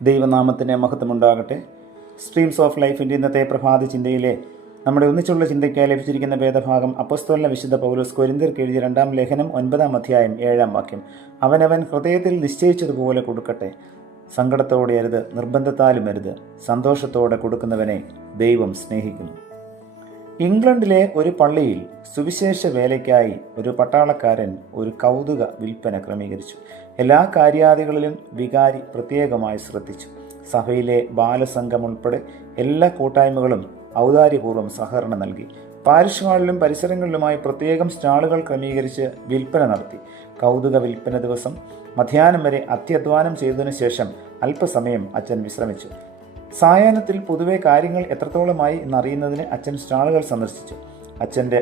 ദൈവനാമത്തിന് മഹത്വമുണ്ടാകട്ടെ. Streams of ലൈഫിൻ്റെ ഇന്നത്തെ പ്രഭാത ചിന്തയിലെ നമ്മുടെ ഒന്നിച്ചുള്ള ചിന്തയ്ക്കായി ലഭിച്ചിരിക്കുന്ന വേദഭാഗം അപ്പോസ്തലനായ വിശുദ്ധ പൗലോസ് കൊരിന്ത്യർക്ക് എഴുതിയ 2 ലേഖനം 9 അധ്യായം 7 വാക്യം. അവനവൻ ഹൃദയത്തിൽ നിശ്ചയിച്ചതുപോലെ കൊടുക്കട്ടെ, സങ്കടത്തോടെ അരുത്, നിർബന്ധത്താലും അരുത്, സന്തോഷത്തോടെ കൊടുക്കുന്നവനെ ദൈവം സ്നേഹിക്കുന്നു. ഇംഗ്ലണ്ടിലെ ഒരു പള്ളിയിൽ സുവിശേഷ വേലയ്ക്കായി ഒരു പട്ടാളക്കാരൻ ഒരു കൗതുക വിൽപ്പന ക്രമീകരിച്ചു. എല്ലാ കാര്യാദികളിലും വികാരി പ്രത്യേകമായി ശ്രദ്ധിച്ചു. സഭയിലെ ബാലസംഘം ഉൾപ്പെടെ എല്ലാ കൂട്ടായ്മകളും ഔദാര്യപൂർവ്വം സഹകരണം നൽകി. പാരിഷ് ഹാളിലും പരിസരങ്ങളിലുമായി പ്രത്യേകം സ്റ്റാളുകൾ ക്രമീകരിച്ച് വിൽപ്പന നടത്തി. കൗതുക വിൽപ്പന ദിവസം മധ്യാഹ്നം വരെ അത്യധ്വാനം ചെയ്തതിനു ശേഷം അല്പസമയം അച്ഛൻ വിശ്രമിച്ചു. സായാഹ്നത്തിൽ പൊതുവെ കാര്യങ്ങൾ എത്രത്തോളമായി എന്നറിയുന്നതിന് അച്ഛൻ സ്റ്റാളുകൾ സന്ദർശിച്ചു. അച്ഛൻ്റെ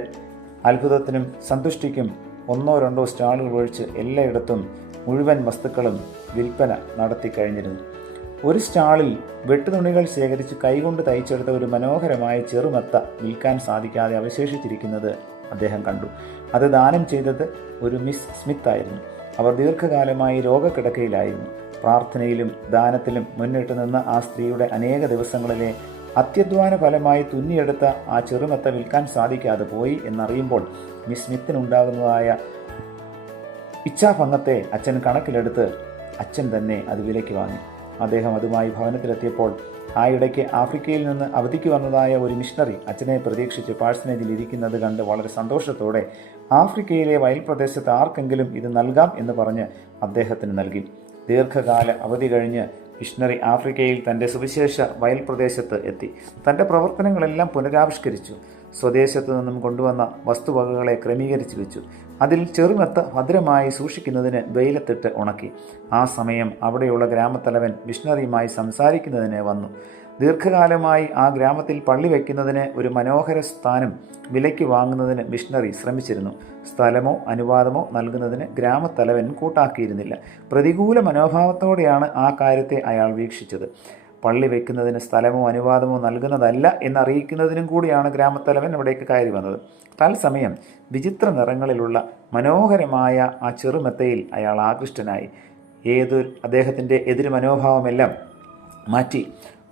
അത്ഭുതത്തിനും സന്തുഷ്ടിക്കും 1-2 സ്റ്റാളുകൾ ഒഴിച്ച് എല്ലായിടത്തും മുഴുവൻ വസ്തുക്കളും വിൽപ്പന നടത്തി കഴിഞ്ഞിരുന്നു. ഒരു സ്റ്റാളിൽ വെട്ടുതുണികൾ ശേഖരിച്ച് കൈകൊണ്ട് തയ്ച്ചെടുത്ത ഒരു മനോഹരമായ ചെറുമെത്ത വിൽക്കാൻ സാധിക്കാതെ അവശേഷിച്ചിരിക്കുന്നത് അദ്ദേഹം കണ്ടു. അത് ദാനം ചെയ്തത് ഒരു മിസ് സ്മിത്ത് ആയിരുന്നു. അവർ ദീർഘകാലമായി രോഗക്കിടക്കയിലായിരുന്നു. പ്രാർത്ഥനയിലും ദാനത്തിലും മുന്നിട്ട് നിന്ന ആ സ്ത്രീയുടെ അനേക ദിവസങ്ങളിലെ അത്യധ്വാന ഫലമായി തുന്നിയെടുത്ത ആ ചെറുമെത്ത വിൽക്കാൻ സാധിക്കാതെ പോയി എന്നറിയുമ്പോൾ മിസ് സ്മിത്തിനുണ്ടാകുന്നതായ ഇച്ഛാഭംഗത്തെ അച്ഛൻ കണക്കിലെടുത്ത് അച്ഛൻ തന്നെ അത് വിലയ്ക്ക് വാങ്ങി. അദ്ദേഹം അതുമായി ഭവനത്തിലെത്തിയപ്പോൾ ആ ഇടയ്ക്ക് ആഫ്രിക്കയിൽ നിന്ന് അവധിക്ക് വന്നതായ ഒരു മിഷണറി അച്ഛനെ പ്രതീക്ഷിച്ച് പാഴ്സനേജിൽ ഇരിക്കുന്നത് കണ്ട് വളരെ സന്തോഷത്തോടെ ആഫ്രിക്കയിലെ വയൽ പ്രദേശത്ത് ആർക്കെങ്കിലും ഇത് നൽകാം എന്ന് പറഞ്ഞ് അദ്ദേഹത്തിന് നൽകി. ദീർഘകാല അവധി കഴിഞ്ഞ് മിഷണറി ആഫ്രിക്കയിൽ തൻ്റെ സുവിശേഷ വയൽ പ്രദേശത്ത് എത്തി. തൻ്റെ പ്രവർത്തനങ്ങളെല്ലാം പുനരാവിഷ്കരിച്ചു. സ്വദേശത്തു നിന്നും കൊണ്ടുവന്ന വസ്തുവകകളെ ക്രമീകരിച്ചു വെച്ചു. അതിൽ ചെറുമെത്ത ഭദ്രമായി സൂക്ഷിക്കുന്നതിന് വെയിലത്തിട്ട് ഉണക്കി. ആ സമയം അവിടെയുള്ള ഗ്രാമത്തലവൻ മിഷണറിയുമായി സംസാരിക്കുന്നതിന് വന്നു. ദീർഘകാലമായി ആ ഗ്രാമത്തിൽ പള്ളി വയ്ക്കുന്നതിന് ഒരു മനോഹര സ്ഥാനം വിലയ്ക്ക് വാങ്ങുന്നതിന് മിഷണറി ശ്രമിച്ചിരുന്നു. സ്ഥലമോ അനുവാദമോ നൽകുന്നതിന് ഗ്രാമത്തലവൻ കൂട്ടാക്കിയിരുന്നില്ല. പ്രതികൂല മനോഭാവത്തോടെയാണ് ആ കാര്യത്തെ അയാൾ വീക്ഷിച്ചത്. പള്ളി വയ്ക്കുന്നതിന് സ്ഥലമോ അനുവാദമോ നൽകുന്നതല്ല എന്നറിയിക്കുന്നതിനും കൂടിയാണ് ഗ്രാമത്തലവൻ അവിടേക്ക് കയറി വന്നത്. തത്സമയം വിചിത്ര നിറങ്ങളിലുള്ള മനോഹരമായ ആ ചെറുമെത്തയിൽ അയാൾ ആകൃഷ്ടനായി. അദ്ദേഹത്തിൻ്റെ എതിര് മനോഭാവമെല്ലാം മാറ്റി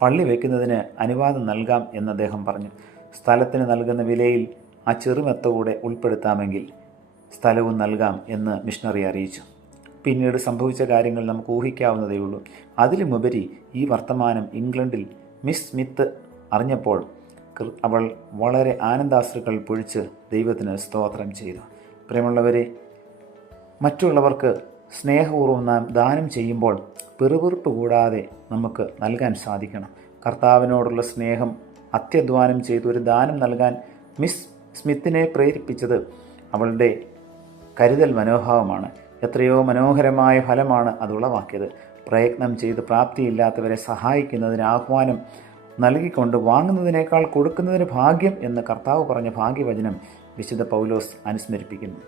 പള്ളി വയ്ക്കുന്നതിന് അനുവാദം നൽകാം എന്ന് അദ്ദേഹം പറഞ്ഞു. സ്ഥലത്തിന് നൽകുന്ന വിലയിൽ ആ ചെറുമെത്ത കൂടെ ഉൾപ്പെടുത്താമെങ്കിൽ സ്ഥലവും നൽകാം എന്ന് മിഷണറി അറിയിച്ചു. പിന്നീട് സംഭവിച്ച കാര്യങ്ങൾ നമുക്ക് ഊഹിക്കാവുന്നതേയുള്ളൂ. അതിലുമുപരി ഈ വർത്തമാനം ഇംഗ്ലണ്ടിൽ മിസ് സ്മിത്ത് അറിഞ്ഞപ്പോൾ അവൾ വളരെ ആനന്ദാശ്രുക്കൾ പൊഴിച്ച് ദൈവത്തിന് സ്തോത്രം ചെയ്തു. പ്രിയമുള്ളവരെ, മറ്റുള്ളവർക്ക് സ്നേഹപൂർവ്വം നാം ദാനം ചെയ്യുമ്പോൾ പിറുപിറുപ്പ് കൂടാതെ നമുക്ക് നൽകാൻ സാധിക്കണം. കർത്താവിനോടുള്ള സ്നേഹം അത്യധ്വാനം ചെയ്ത് ഒരു ദാനം നൽകാൻ മിസ് സ്മിത്തിനെ പ്രേരിപ്പിച്ചത് അവളുടെ കരുതൽ മനോഭാവമാണ്. എത്രയോ മനോഹരമായ ഫലമാണ് അത് ഉളവാക്കിയത്. പ്രയത്നം ചെയ്ത് പ്രാപ്തിയില്ലാത്തവരെ സഹായിക്കുന്നതിന് ആഹ്വാനം നൽകിക്കൊണ്ട് വാങ്ങുന്നതിനേക്കാൾ കൊടുക്കുന്നതിന് ഭാഗ്യം എന്ന് കർത്താവ് പറഞ്ഞ ഭാഗ്യവചനം വിശുദ്ധ പൗലോസ് അനുസ്മരിപ്പിക്കുന്നു.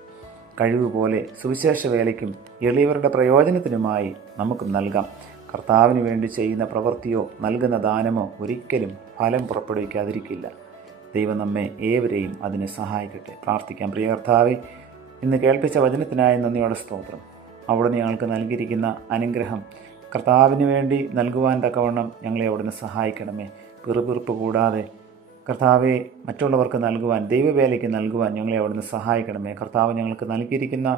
കഴിവുപോലെ സുവിശേഷ വേലയ്ക്കും എളിയവരുടെ പ്രയോജനത്തിനുമായി നമുക്ക് നൽകാം. കർത്താവിന് വേണ്ടി ചെയ്യുന്ന പ്രവൃത്തിയോ നൽകുന്ന ദാനമോ ഒരിക്കലും ഫലം പുറപ്പെടുവിക്കാതിരിക്കില്ല. ദൈവം നമ്മെ ഏവരെയും അതിനെ സഹായിക്കട്ടെ. പ്രാർത്ഥിക്കാം. പ്രിയ കർത്താവേ, ഇന്ന് കേൾപ്പിച്ച വചനത്തിനായി നന്ദിയോടെ സ്തോത്രം. അവിടുന്ന് ഞങ്ങൾക്ക് നൽകിയിരിക്കുന്ന അനുഗ്രഹം കർത്താവിന് വേണ്ടി നൽകുവാൻ തക്കവണ്ണം ഞങ്ങളെ അവിടുന്ന് സഹായിക്കണമേ. പിറുപിറുപ്പ് കൂടാതെ കർത്താവെ മറ്റുള്ളവർക്ക് നൽകുവാൻ, ദൈവവേലയ്ക്ക് നൽകുവാൻ ഞങ്ങളെ അവിടുന്ന് സഹായിക്കണമേ. കർത്താവ് ഞങ്ങൾക്ക് നൽകിയിരിക്കുന്ന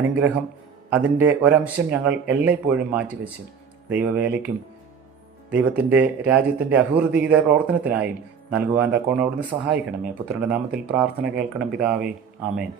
അനുഗ്രഹം അതിൻ്റെ ഒരംശം ഞങ്ങൾ എല്ലായ്പ്പോഴും മാറ്റിവെച്ച് ദൈവവേലയ്ക്കും ദൈവത്തിൻ്റെ രാജ്യത്തിൻ്റെ അഭിവൃദ്ധിയുടെ പ്രവർത്തനത്തിനായും നൽകുവാൻ തക്കവണ്ണം അവിടുന്ന് സഹായിക്കണമേ. പുത്രൻ്റെ നാമത്തിൽ പ്രാർത്ഥന കേൾക്കണം പിതാവേ. ആമേൻ.